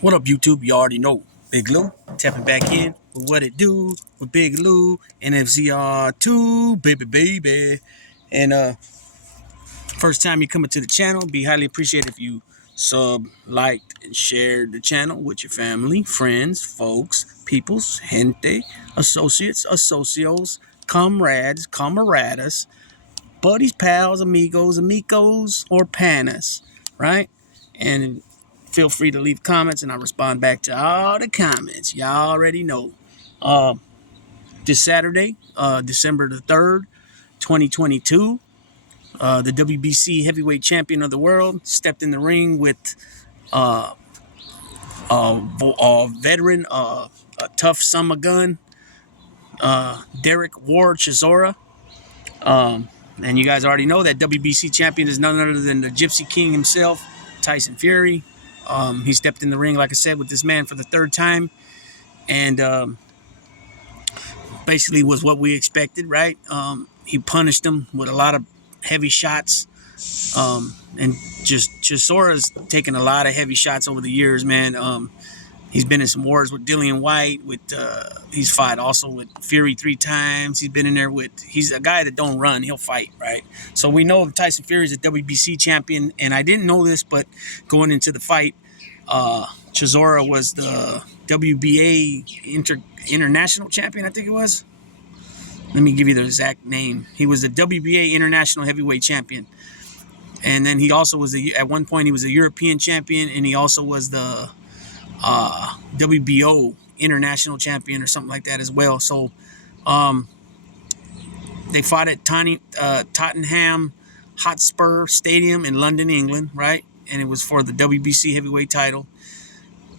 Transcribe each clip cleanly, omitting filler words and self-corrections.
What up, YouTube? You already know. Big Lou tapping back in with what it do with Big Lou and FCR2, baby. And first time you coming to the channel, be highly appreciated if you sub, liked, and shared the channel with your family, friends, folks, peoples, gente, associates, associos, comrades, camaradas, buddies, pals, amigos, or panas, right? And feel free to leave comments, and I respond back to all the comments. Y'all already know. Uh, this Saturday, December the 3rd, 2022, the WBC heavyweight champion of the world stepped in the ring with uh, a veteran, a tough summer gun, Derek War Chisora. And you guys already know that WBC champion is none other than the Gypsy King himself, Tyson Fury. He stepped in the ring, like I said, with this man for the third time. And basically was what we expected, right? He punished him with a lot of heavy shots. And just Chisora's taken a lot of heavy shots over the years, man. He's been in some wars with Dillian White. He's fought also with Fury 3 times. He's been in there with. He's a guy that don't run. He'll fight, right? So we know Tyson Fury is a WBC champion, and I didn't know this, but going into the fight, Chisora was the WBA international champion. I think it was. Let me give you the exact name. He was the WBA international heavyweight champion, and then he also was at one point he was a European champion, and he also was the WBO international champion or something like that as well. So they fought at Tottenham Hotspur Stadium in London, England, right? And it was for the WBC heavyweight title.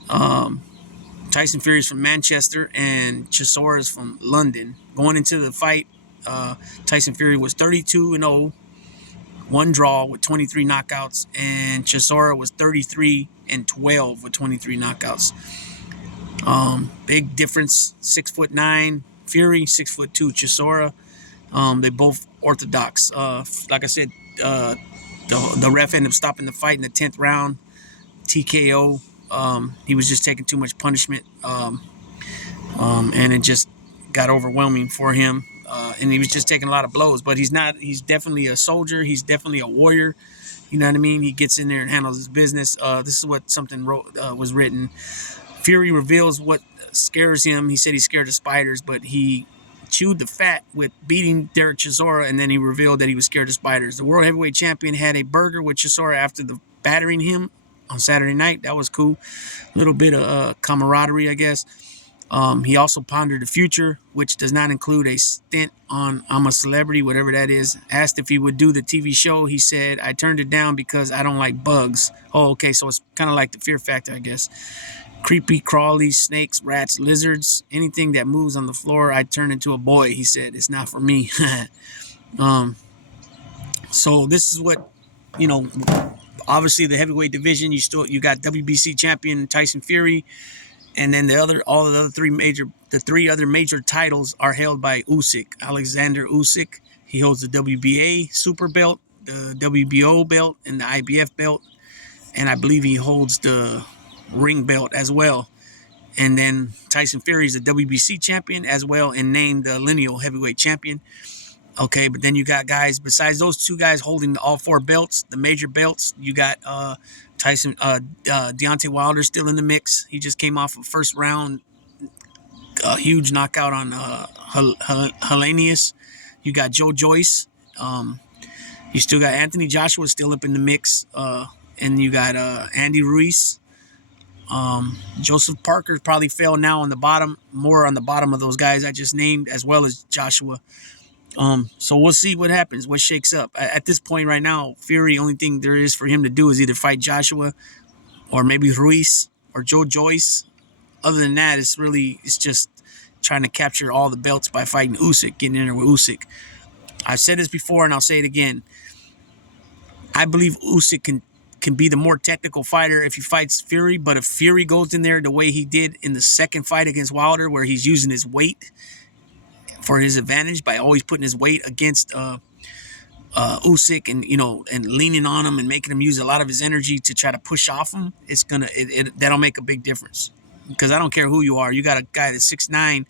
Tyson Fury is from Manchester and Chisora is from London. Going into the fight, Tyson Fury was 32-0, one draw with 23 knockouts, and Chisora was 33-12 with 23 knockouts. Big difference, 6'9" Fury, 6'2" Chisora. They both orthodox. Like I said, the ref ended up stopping the fight in the 10th round, TKO. He was just taking too much punishment, and it just got overwhelming for him. And he was just taking a lot of blows, but he's definitely a soldier. He's definitely a warrior. You know what I mean? He gets in there and handles his business. This is what something was written. Fury reveals what scares him. He said he's scared of spiders, but he chewed the fat with beating Derek Chisora, and then he revealed that he was scared of spiders. The world heavyweight champion had a burger with Chisora after the battering him on Saturday night. That was cool. A little bit of camaraderie, I guess. He also pondered the future, which does not include a stint on I'm a Celebrity, whatever that is. Asked if he would do the TV show, he said, I turned it down because I don't like bugs. Oh, okay, so it's kind of like the Fear Factor, I guess. Creepy, crawlies, snakes, rats, lizards, anything that moves on the floor, I turn into a boy, he said. It's not for me. So this is what, obviously the heavyweight division, you got WBC champion Tyson Fury, and then the three other major titles are held by Usyk, Alexander Usyk. He holds the WBA super belt, the WBO belt, and the IBF belt, and I believe he holds the ring belt as well. And then Tyson Fury is a WBC champion as well, and named the lineal heavyweight champion. Okay, but then you got guys besides those two guys holding all four belts, the major belts. You got Deontay Wilder still in the mix. He just came off a first round huge knockout on Hellenius. You got Joe Joyce. You still got Anthony Joshua still up in the mix, and you got Andy Ruiz. Joseph Parker probably fell now more on the bottom of those guys I just named, as well as Joshua. So we'll see what happens, what shakes up. At this point right now, Fury, only thing there is for him to do is either fight Joshua or maybe Ruiz or Joe Joyce. Other than that, it's just trying to capture all the belts by fighting Usyk, getting in there with Usyk. I've said this before and I'll say it again. I believe Usyk can be the more technical fighter if he fights Fury, but if Fury goes in there the way he did in the second fight against Wilder, where he's using his weight for his advantage by always putting his weight against Usyk, and and leaning on him and making him use a lot of his energy to try to push off him, that'll make a big difference. Because I don't care who you are, you got a guy that's 6'9",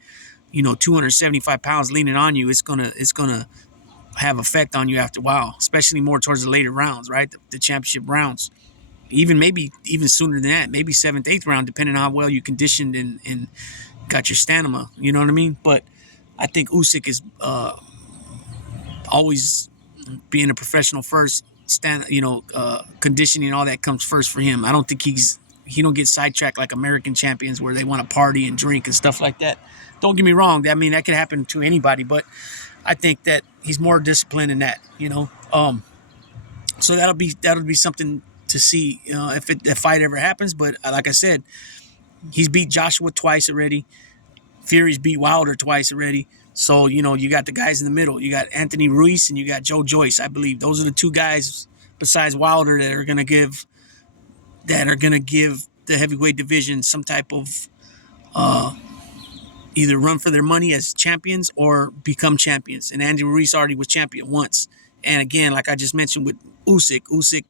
275 pounds leaning on you. It's gonna have effect on you after a while, especially more towards the later rounds, right? The championship rounds, maybe even sooner than that, maybe seventh, eighth round, depending on how well you conditioned and got your stamina. You know what I mean? But I think Usyk is always being a professional first. Conditioning, all that comes first for him. I don't think he don't get sidetracked like American champions where they want to party and drink and stuff like that. Don't get me wrong. I mean, that could happen to anybody, but I think that he's more disciplined in that. So that'll be something to see if the fight ever happens. But like I said, he's beat Joshua twice already. Fury's beat Wilder twice already. So, you got the guys in the middle. You got Anthony Ruiz and you got Joe Joyce, I believe. Those are the two guys besides Wilder that are gonna give the heavyweight division some type of either run for their money as champions or become champions. And Andy Ruiz already was champion once. And again, like I just mentioned with Usyk,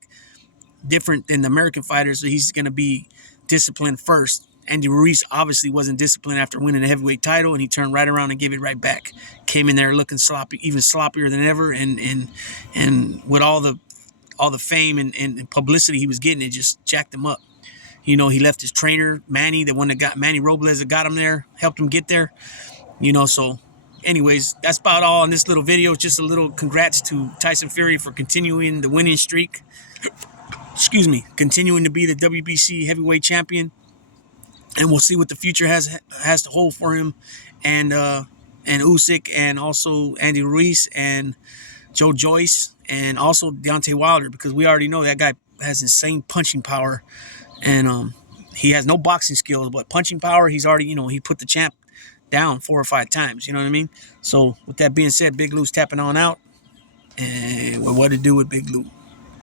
different than the American fighters, so he's gonna be disciplined first. Andy Ruiz obviously wasn't disciplined after winning the heavyweight title, and he turned right around and gave it right back. Came in there looking sloppy, even sloppier than ever, and with all the fame and publicity he was getting, it just jacked him up. He left his trainer Manny, the one that got Manny Robles that got him there, helped him get there. So anyways, that's about all in this little video. Just a little congrats to Tyson Fury for continuing the winning streak. Continuing to be the WBC heavyweight champion. And we'll see what the future has to hold for him, and Usyk, and also Andy Ruiz and Joe Joyce, and also Deontay Wilder, because we already know that guy has insane punching power, and he has no boxing skills, but punching power, he's already he put the champ down 4 or 5 times. You know what I mean? So with that being said, Big Lou's tapping on out, and what to do with Big Lou.